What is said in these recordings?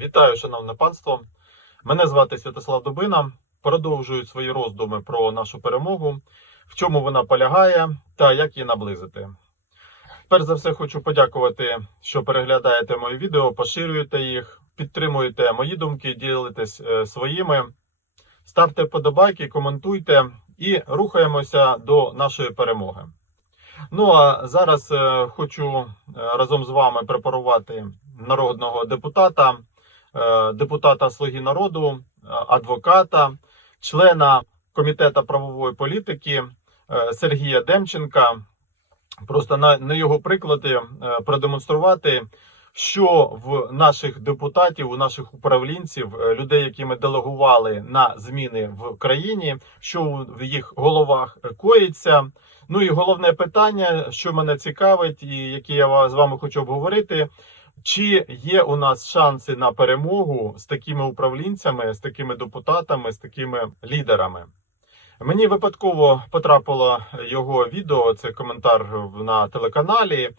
Вітаю, шановне панство. Мене звати Святослав Дубина. Продовжую свої роздуми про нашу перемогу, в чому вона полягає та як її наблизити. Перш за все, хочу подякувати, що переглядаєте мої відео, поширюєте їх, підтримуєте мої думки, ділитесь е, своїми. Ставте вподобайки, коментуйте і рухаємося до нашої перемоги. Ну а зараз е, хочу е, разом з вами препарувати народного депутата, депутата Слуги народу, е, адвоката, члена комітету правової політики е, Сергія Демченка. Просто на, на його прикладі е, продемонструвати, що в наших депутатів, у наших управлінців, е, людей, які ми делегували на зміни в країні, що в їх головах коїться. Ну і головне питання, що мене цікавить, і яке я з вами хочу обговорити. Чи є у нас шанси на перемогу з такими управлінцями, з такими депутатами, з такими лідерами? Мені випадково потрапило його відео, це коментар на телеканалі.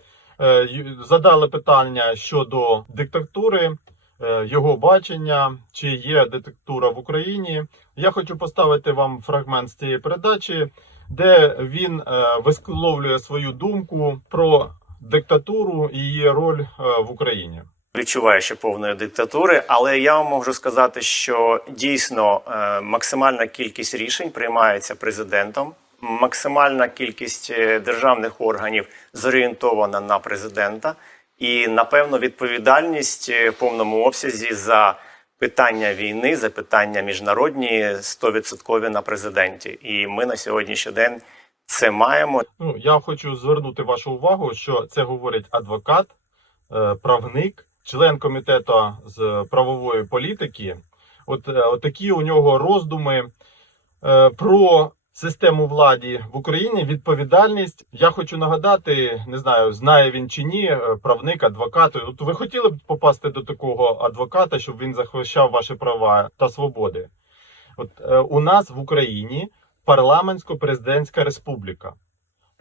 Е, Задали питання щодо диктатури, е, його бачення, чи є диктатура в Україні. Я хочу поставити вам фрагмент з цієї передачі, де він е, висловлює свою думку про диктатуру і її роль е, в Україні. відчуває ще повної диктатури, але я вам можу сказати, що дійсно е, максимальна кількість рішень приймається президентом. Максимальна кількість е, державних органів зорієнтована на президента, і напевно відповідальність в повному обсязі за питання війни, за питання міжнародні 100% на президенті. І ми на сьогоднішній день це маємо. Ну, я хочу звернути вашу увагу, що це говорить адвокат, е, правник, член комітету з правової політики. От, е, от такі у нього роздуми е, про систему владі в Україні, відповідальність. Я хочу нагадати, не знаю, знає він чи ні, правник, адвокат. От ви хотіли б попасти до такого адвоката, щоб він захищав ваші права та свободи? От у нас в Україні парламентсько-президентська республіка.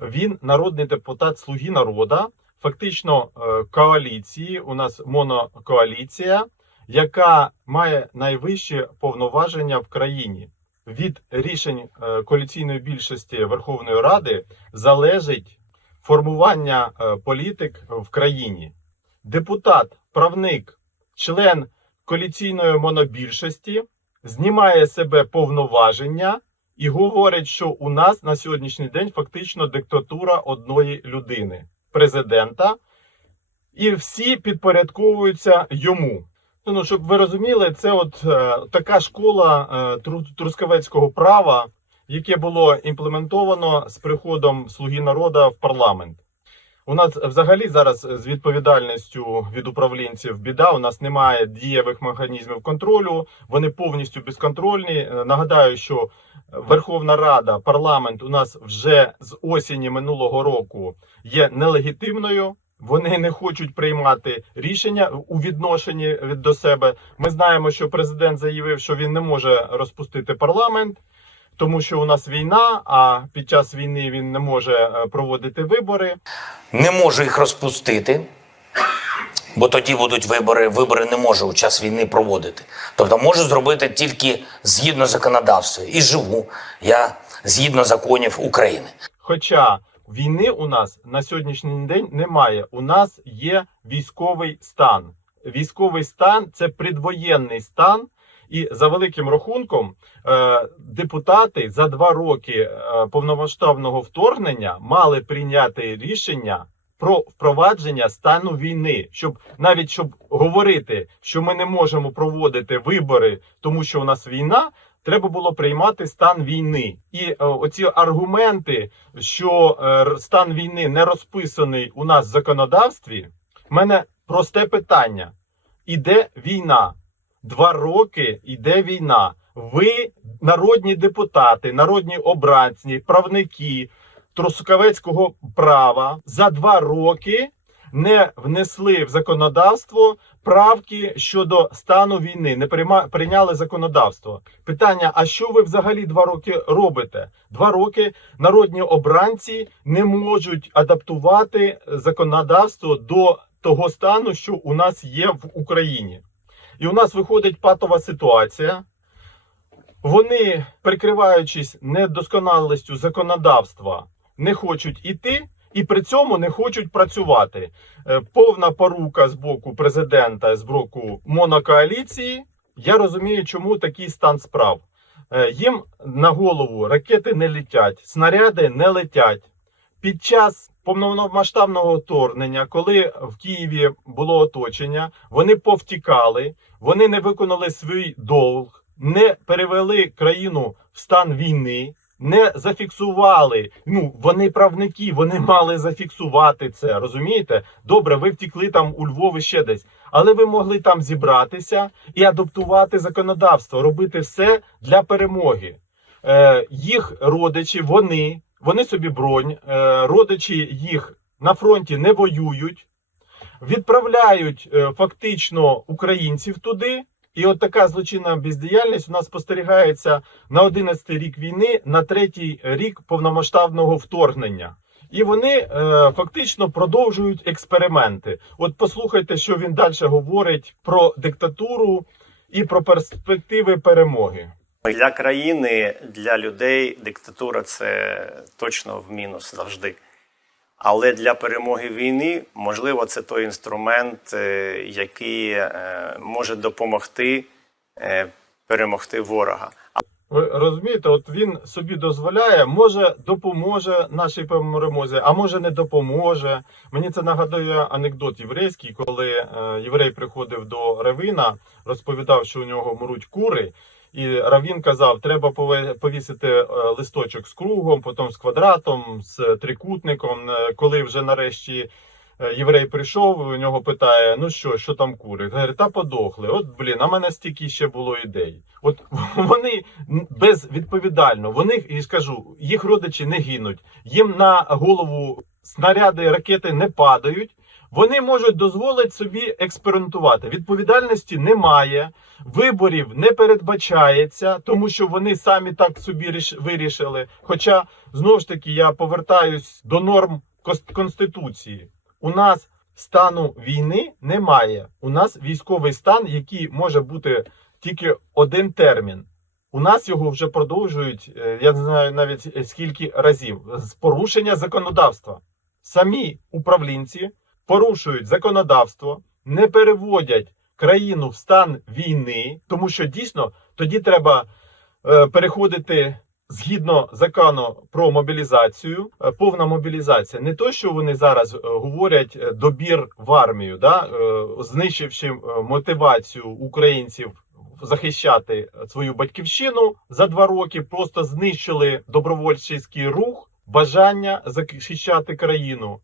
Він народний депутат Слуги народа, фактично е, коаліції. У нас монокоаліція, яка має найвищі повноваження в країні. Від рішень е, коаліційної більшості Верховної Ради залежить формування е, політик в країні. Депутат, правник, член коаліційної монобільшості знімає себе повноваження і говорять, що у нас на сьогоднішній день фактично диктатура одної людини, президента, і всі підпорядковуються йому. Ну, Ну, щоб ви розуміли, це от е, така школа е, тру- трускавецького права, яке було імплементовано з приходом слуги народу в парламент. У нас взагалі зараз з відповідальністю від управлінців біда. У нас немає дієвих механізмів контролю. Вони повністю безконтрольні. Нагадаю, що Верховна Рада, парламент у нас вже з осені минулого року є нелегітимною. Вони не хочуть приймати рішення у відношенні від до себе. Ми знаємо, що президент заявив, що він не може розпустити парламент, тому що у нас війна. А під час війни він не може е, проводити вибори. не можу їх розпустити, бо тоді будуть вибори. Вибори не можу у час війни проводити. Тобто можу зробити тільки згідно законодавства. І живу я згідно законів України. Хоча війни у нас на сьогоднішній день немає. У нас є військовий стан. Військовий стан це предвоєнний стан. І за великим рахунком, е, депутати за два роки е, повномасштабного вторгнення мали прийняти рішення про впровадження стану війни, щоб навіть щоб говорити, що ми не можемо проводити вибори, тому що у нас війна. Треба було приймати стан війни, і е, оці аргументи, що е, стан війни не розписаний у нас в законодавстві. в мене просте питання: іде війна. Два роки йде війна. Ви, народні депутати, народні обранці, правники Трускавецького права за два роки не внесли в законодавство правки щодо стану війни, не прийняли законодавство. Питання: а що ви взагалі два роки робите? Два роки народні обранці не можуть адаптувати законодавство до того стану, що у нас є в Україні. І у нас виходить патова ситуація. Вони, прикриваючись недосконалістю законодавства, не хочуть іти і при цьому не хочуть працювати. Е, Повна порука з боку президента, з боку монокоаліції. Я розумію, чому такий стан справ. Е, Їм на голову ракети не летять, снаряди не летять. Під час повномасштабного вторгнення, коли в Києві було оточення, вони повтікали, вони не виконали свій долг, не перевели країну в стан війни, не зафіксували. Ну вони правники, вони мали зафіксувати це. Розумієте? Добре, ви втікли там у Львові ще десь, але ви могли там зібратися і адаптувати законодавство, робити все для перемоги. Е, їх родичі, вони, вони собі бронь, е, родичі їх на фронті не воюють, відправляють е, фактично українців туди. І от така злочинна бездіяльність у нас спостерігається на 11-й рік війни, на третій рік повномасштабного вторгнення. І вони е, фактично продовжують експерименти. От послухайте, що він далі говорить про диктатуру і про перспективи перемоги. Для країни, для людей диктатура це точно в мінус завжди. Але для перемоги війни, можливо, це той інструмент, е, який е, може допомогти е, перемогти ворога. Ви розумієте, от він собі дозволяє, може допоможе нашій перемозі, а може не допоможе. Мені це нагадує анекдот єврейський, коли єврей приходив до Равина, розповідав, що у нього мруть кури. І Равін казав, треба повісити е, листочок з кругом, потім з квадратом, з трикутником. Е, Коли вже нарешті е, єврей прийшов, у нього питає: ну що, що там кури? Говорить, та подохли. От блін, а мене стільки ще було ідей. От вони безвідповідально, вони я ж кажу, їх родичі не гинуть, їм на голову снаряди, ракети не падають. Вони можуть дозволити собі експериментувати. Відповідальності немає, виборів не передбачається, тому що вони самі так собі вирішили. Хоча знову ж таки я повертаюсь до норм Конституції. У нас стану війни немає. У нас військовий стан, який може бути тільки один термін. У нас його вже продовжують, е, я не знаю навіть е, скільки разів, з порушення законодавства. Самі управлінці порушують законодавство, не переводять країну в стан війни, тому що дійсно тоді треба е, переходити згідно закону про мобілізацію, е, повна мобілізація. Не то, що вони зараз е, говорять добір в армію, да, знищивши мотивацію українців захищати свою батьківщину за два роки, просто знищили добровольчий рух, бажання захищати країну.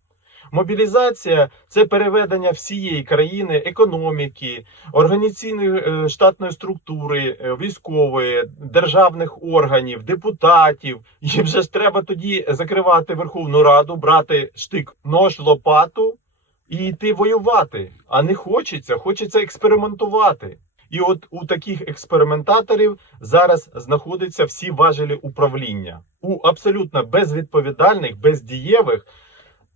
Мобілізація це переведення всієї країни, економіки, організаційної е, штатної структури, е, військової, державних органів, депутатів. І вже ж треба тоді закривати Верховну Раду, брати штик, нож, лопату і йти воювати. А не хочеться, хочеться експериментувати. І от у таких експериментаторів зараз знаходяться всі важелі управління у абсолютно безвідповідальних, бездієвих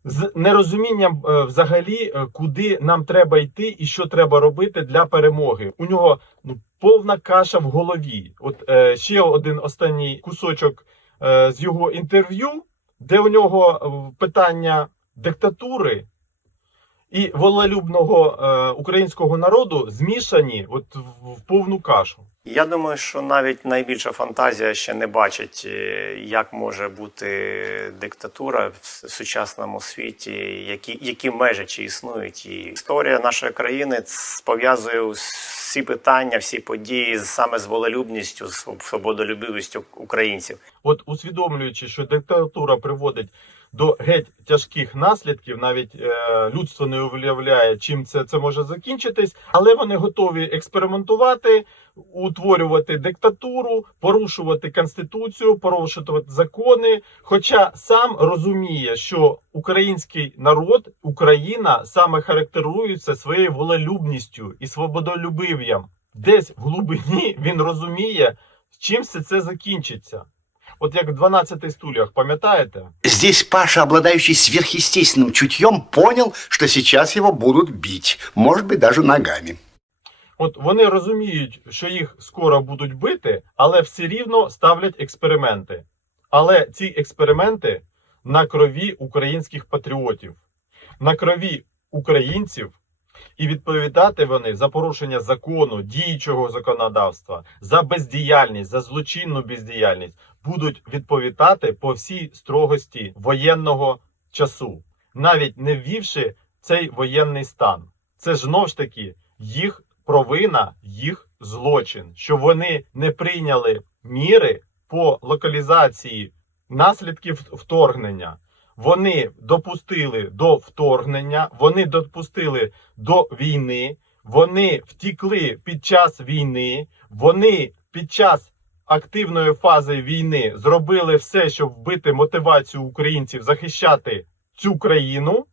з нерозумінням е, взагалі, е, куди нам треба йти і що треба робити для перемоги. У нього ну повна каша в голові. От е, ще один останній кусочок е, з його інтерв'ю, де у нього е, питання диктатури і волелюбного е, українського народу змішані от в, в повну кашу. Я думаю, що навіть найбільша фантазія ще не бачить, е, як може бути диктатура в сучасному світі, які, які межі чи існують. І історія нашої країни пов'язує всі питання, всі події саме з волелюбністю, з своб- свободолюбивістю українців. От усвідомлюючи, що диктатура приводить до геть тяжких наслідків, навіть е, людство не уявляє, чим це, це може закінчитись, але вони готові експериментувати, утворювати диктатуру, порушувати конституцію, порушувати закони. Хоча сам розуміє, що український народ, Україна саме характерується своєю волелюбністю і свободолюбив'ям. Десь в глибині він розуміє, чим все це закінчиться. От як в 12 стульях, пам'ятаєте? Здесь Паша, обладающий сверхъестественным чутьем, понял, что сейчас его будут бить, может быть, даже ногами. От вони розуміють, що їх скоро будуть бити, але все рівно ставлять експерименти. Але ці експерименти на крові українських патріотів, на крові українців, і відповідати вони за порушення закону, діючого законодавства, за бездіяльність, за злочинну бездіяльність будуть відповідати по всій строгості воєнного часу, навіть не ввівши цей воєнний стан. Це ж знову ж таки їх провина, їх злочин, що вони не прийняли міри по локалізації наслідків вторгнення. Вони допустили до вторгнення, вони допустили до війни, вони втікли під час війни, вони під час активної фази війни зробили все, щоб вбити мотивацію українців захищати цю країну,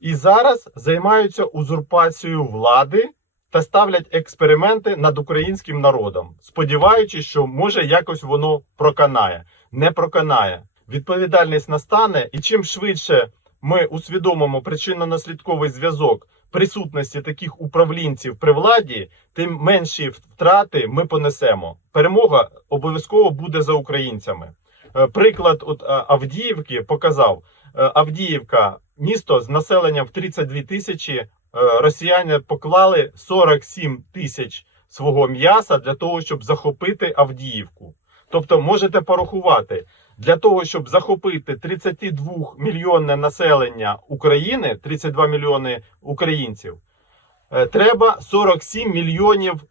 і зараз займаються узурпацією влади та ставлять експерименти над українським народом, сподіваючись, що може якось воно проканає. Не проканає. Відповідальність настане, і чим швидше ми усвідомимо причинно-наслідковий зв'язок присутності таких управлінців при владі, тим менші втрати ми понесемо. Перемога обов'язково буде за українцями. Е, Приклад от е, Авдіївки показав: Е, Авдіївка, місто з населенням в 32 тисячі. Росіяни поклали 47 тисяч свого м'яса для того, щоб захопити Авдіївку. Тобто, можете порахувати для того, щоб захопити 32 мільйонне населення України, 32 мільйони українців, е, треба 47 мільйонів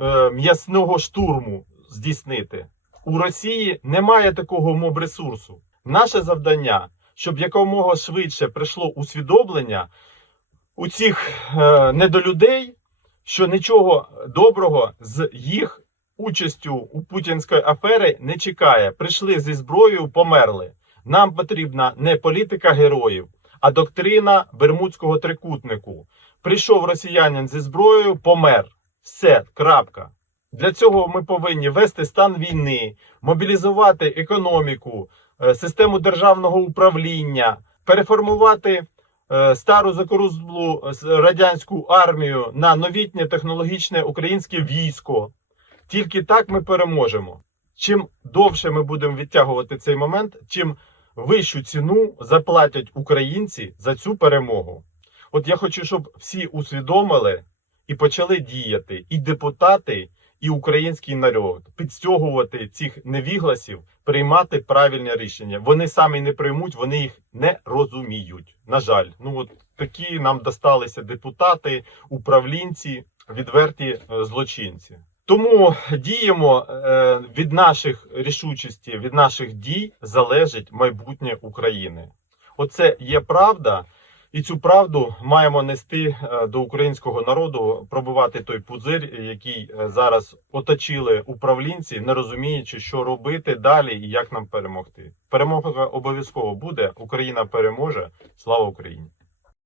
е, м'ясного штурму здійснити. У Росії немає такого моб-ресурсу. Наше завдання, щоб якомога швидше прийшло усвідомлення у цих е, недолюдей, що нічого доброго з їх участю у путінської афери не чекає. Прийшли зі зброєю, померли. Нам потрібна не політика героїв, а доктрина Бермудського трикутнику. Прийшов росіянин зі зброєю, помер. Все, крапка. Для цього ми повинні вести стан війни, мобілізувати економіку, е, систему державного управління, переформувати е, стару закорузлу е, радянську армію на новітнє технологічне українське військо. Тільки так ми переможемо. Чим довше ми будемо відтягувати цей момент, чим вищу ціну заплатять українці за цю перемогу. От я хочу, щоб всі усвідомили і почали діяти, і депутати, і український народ, підстягувати цих невігласів, приймати правильне рішення. Вони самі не приймуть, вони їх не розуміють. На жаль, ну от такі нам досталися депутати, управлінці, відверті е, злочинці. Тому діємо е, від наших рішучості, від наших дій залежить майбутнє України. Оце є правда, і цю правду маємо нести е, до українського народу, пробивати той пузир, який е, зараз оточили управлінці, не розуміючи, що робити далі і як нам перемогти. Перемога обов'язково буде. Україна переможе. Слава Україні!